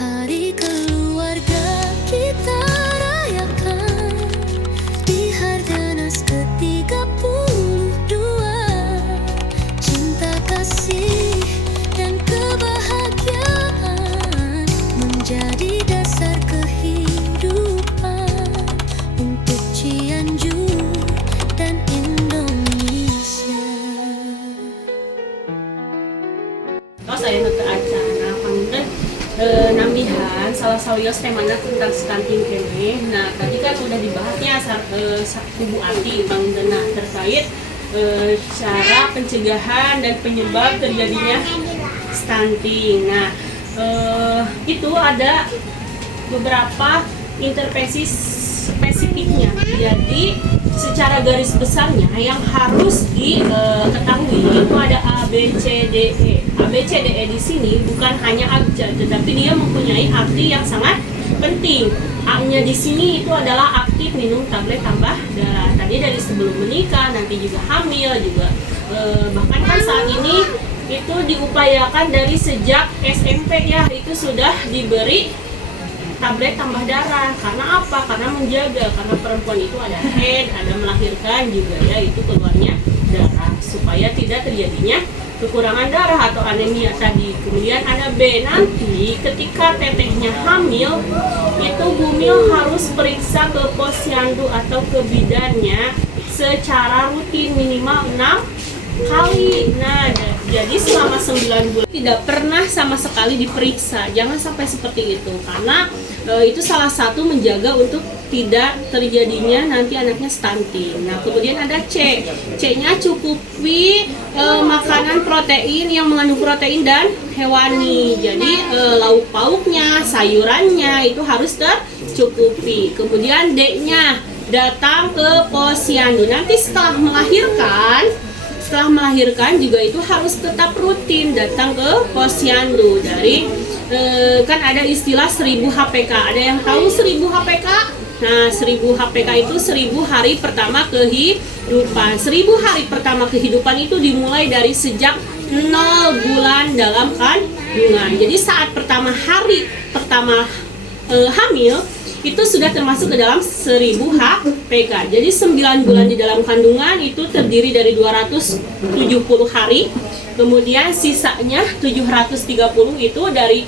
Hari keluarga kita rayakan di Harganas ke-32. Cinta kasih dan kebahagiaan menjadi dasar kehidupan untuk Cianjur dan Indonesia. Saya ke acara panggilan nambihan salah sawios temana tentang stunting kene. Nah tadi kan udah dibahasnya Ibu Ati panggilan terkait cara pencegahan dan penyebab terjadinya stunting. Nah itu ada beberapa intervensi spesifiknya. Jadi secara garis besarnya yang harus diketahui itu ada A, B, C, D, E. A, B, C, D, E di sini bukan hanya aja, tetapi dia mempunyai arti yang sangat penting. A-nya di sini itu adalah aktif minum tablet tambah darah. Tadi dari sebelum menikah, nanti juga hamil juga. Bahkan kan saat ini itu diupayakan dari sejak SMP ya, itu sudah diberi tablet tambah darah. Karena apa? Karena menjaga, karena perempuan itu ada head, ada melahirkan juga ya, itu keluarnya darah supaya tidak terjadinya kekurangan darah atau anemia tadi. Kemudian ada B, nanti ketika tetehnya hamil itu bumil harus periksa ke posyandu atau ke bidannya secara rutin minimal 6 kali. Nah, jadi selama 9 bulan tidak pernah sama sekali diperiksa. Jangan sampai seperti itu, karena itu salah satu menjaga untuk tidak terjadinya nanti anaknya stunting. Nah, kemudian ada C. C-nya cukupi makanan protein yang mengandung protein dan hewani. Jadi lauk pauknya, sayurannya itu harus tercukupi. Kemudian D-nya datang ke posyandu. Nanti setelah melahirkan juga itu harus tetap rutin datang ke posyandu. Dari kan ada istilah 1000 HPK. Ada yang tahu 1000 HPK? Nah, 1000 HPK itu 1000 hari pertama kehidupan. 1000 hari pertama kehidupan itu dimulai dari sejak 0 bulan dalam kandungan. Jadi saat hari pertama hamil itu sudah termasuk ke dalam 1000 HPK. Jadi 9 bulan di dalam kandungan itu terdiri dari 270 hari. Kemudian sisanya 730 itu dari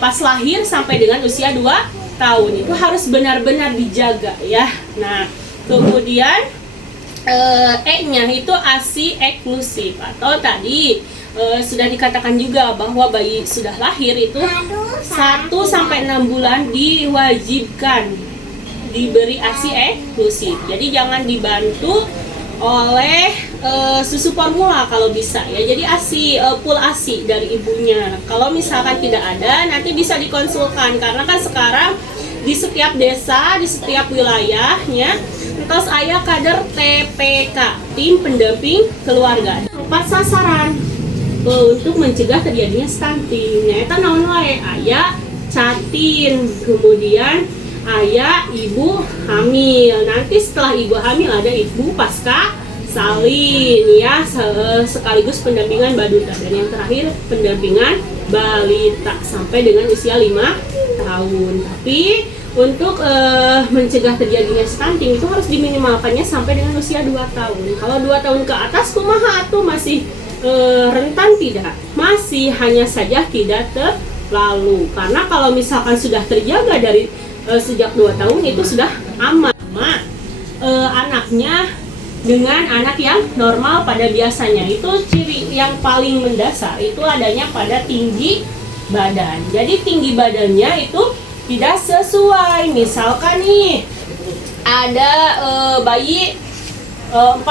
pas lahir sampai dengan usia 2 tahun. Itu harus benar-benar dijaga ya. Nah, kemudian E-nya itu ASI eksklusif atau tadi sudah dikatakan juga bahwa bayi sudah lahir itu 1 sampai 6 bulan diwajibkan diberi ASI eksklusif. Jadi jangan dibantu oleh susu formula kalau bisa ya. Jadi ASI full ASI dari ibunya. Kalau misalkan tidak ada, nanti bisa dikonsulkan, karena kan sekarang di setiap desa, di setiap wilayahnya entos aya kader TPK, tim pendamping keluarga. 4 sasaran untuk mencegah terjadinya stunting. Nah, eta naon wae? Aya catin, kemudian aya ibu hamil. Nanti setelah ibu hamil ada ibu pasca salin ya, sekaligus pendampingan baduta, dan yang terakhir pendampingan balita sampai dengan usia 5 tahun. Tapi untuk mencegah terjadinya stunting itu harus diminimalkannya sampai dengan usia 2 tahun. Kalau 2 tahun ke atas kumaha atuh, masih rentan tidak? Masih, hanya saja tidak terlalu. Karena kalau misalkan sudah terjaga dari sejak 2 tahun itu sudah aman. Anaknya dengan anak yang normal pada biasanya itu ciri yang paling mendasar itu adanya pada tinggi badan. Jadi tinggi badannya itu tidak sesuai. Misalkan nih ada bayi 14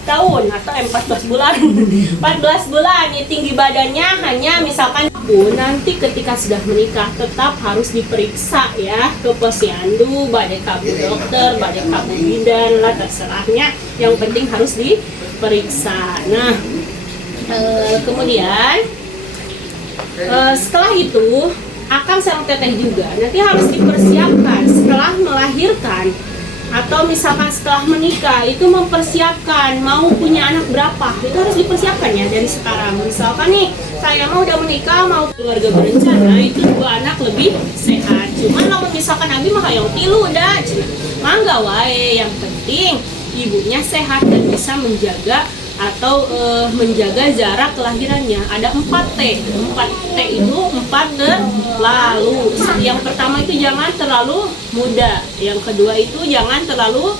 tahun atau 14 bulan 14 bulan ya, tinggi badannya hanya misalkan nanti ketika sudah menikah tetap harus diperiksa ya ke posyandu, badai kabu dokter, badai kabu bidan lah, terserahnya, yang penting harus diperiksa. Nah kemudian setelah itu akang sareng teteh juga nanti harus dipersiapkan setelah melahirkan. atau misalkan setelah menikah itu mempersiapkan mau punya anak berapa, itu harus dipersiapkan ya dari sekarang. Misalkan nih saya mau udah menikah mau keluarga berencana, itu 2 anak lebih sehat. Cuman kalau misalkan Abi mah yang tilu udah mangga wae, yang penting ibunya sehat dan bisa menjaga atau menjaga jarak kelahirannya. Ada 4T. 4T itu 4 terlalu. Yang pertama itu jangan terlalu muda. Yang kedua itu jangan terlalu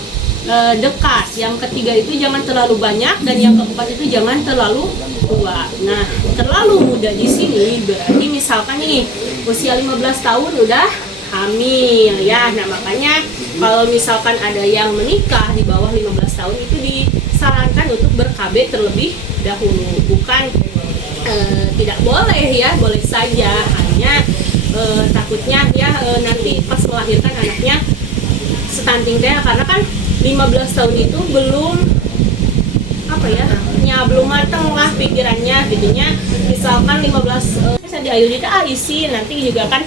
dekat. Yang ketiga itu jangan terlalu banyak, dan yang keempat itu jangan terlalu tua. Nah, terlalu muda di sini berarti misalkan nih usia 15 tahun udah hamil ya. Nah, makanya kalau misalkan ada yang menikah di bawah 15 tahun itu disarankan untuk ber-KB terlebih dahulu. Bukan tidak boleh ya, boleh saja, hanya takutnya ya nanti pas melahirkan anaknya stunting teh, karena kan 15 tahun itu belum apa ya, belum matang lah pikirannya gitunya. Misalkan 15 bisa diayuni isi nanti juga kan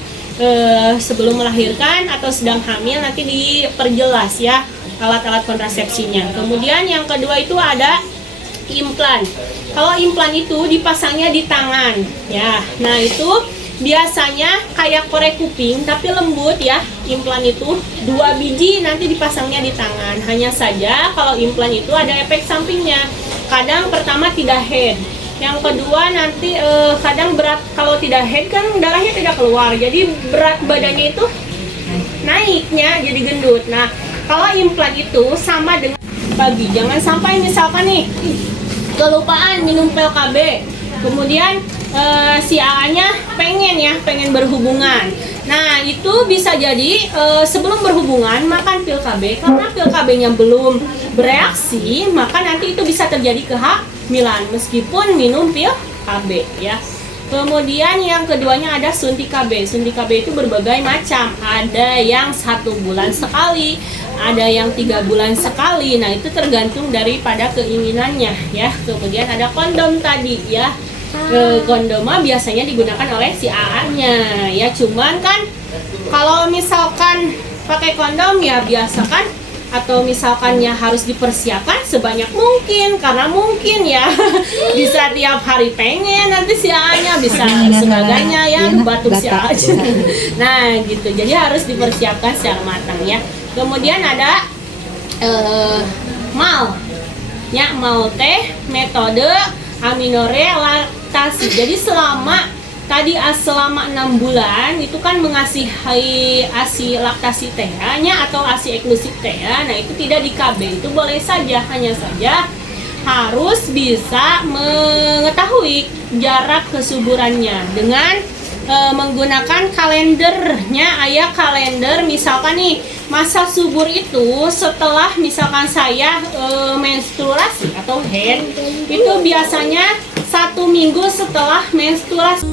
sebelum melahirkan atau sedang hamil nanti diperjelas ya alat-alat kontrasepsinya. Kemudian yang kedua itu ada implan. Kalau implan itu dipasangnya di tangan ya. Nah, itu biasanya kayak korek kuping tapi lembut ya. Implan itu 2 biji nanti dipasangnya di tangan. Hanya saja kalau implan itu ada efek sampingnya. Kadang pertama tidak head. Yang kedua nanti kadang berat, kalau tidak head kan darahnya tidak keluar, jadi berat badannya itu naiknya jadi gendut. Nah, kalau implan itu sama dengan pagi, jangan sampai misalkan nih kelupaan minum pil KB, kemudian si AA-nya pengen berhubungan. Nah, itu bisa jadi sebelum berhubungan makan pil KB, karena pil KB-nya belum bereaksi, maka nanti itu bisa terjadi kehamilan meskipun minum pil KB ya. Kemudian yang keduanya ada suntik KB. Suntik KB itu berbagai macam. Ada yang 1 bulan sekali, ada yang 3 bulan sekali. Nah, itu tergantung daripada keinginannya ya. Kemudian ada kondom tadi ya. Kondom biasanya digunakan oleh si AA-nya ya. Cuman kan kalau misalkan pakai kondom ya biasa kan, atau misalkan ya harus dipersiapkan sebanyak mungkin, karena mungkin ya bisa tiap hari pengen nanti si AA-nya, bisa sebagainya ya batuk si AA. Nah gitu, jadi harus dipersiapkan secara matang ya. Kemudian ada mal ya, mal teh metode aminore laktasi. Jadi selama 6 bulan itu kan mengasihi ASI laktasi TH-nya atau ASI eksklusif TH. Nah, itu tidak di KB, itu boleh saja, hanya saja harus bisa mengetahui jarak kesuburannya dengan menggunakan kalendernya. Ayah kalender, misalkan nih masa subur itu setelah misalkan saya menstruasi atau head, itu biasanya 1 minggu setelah menstruasi.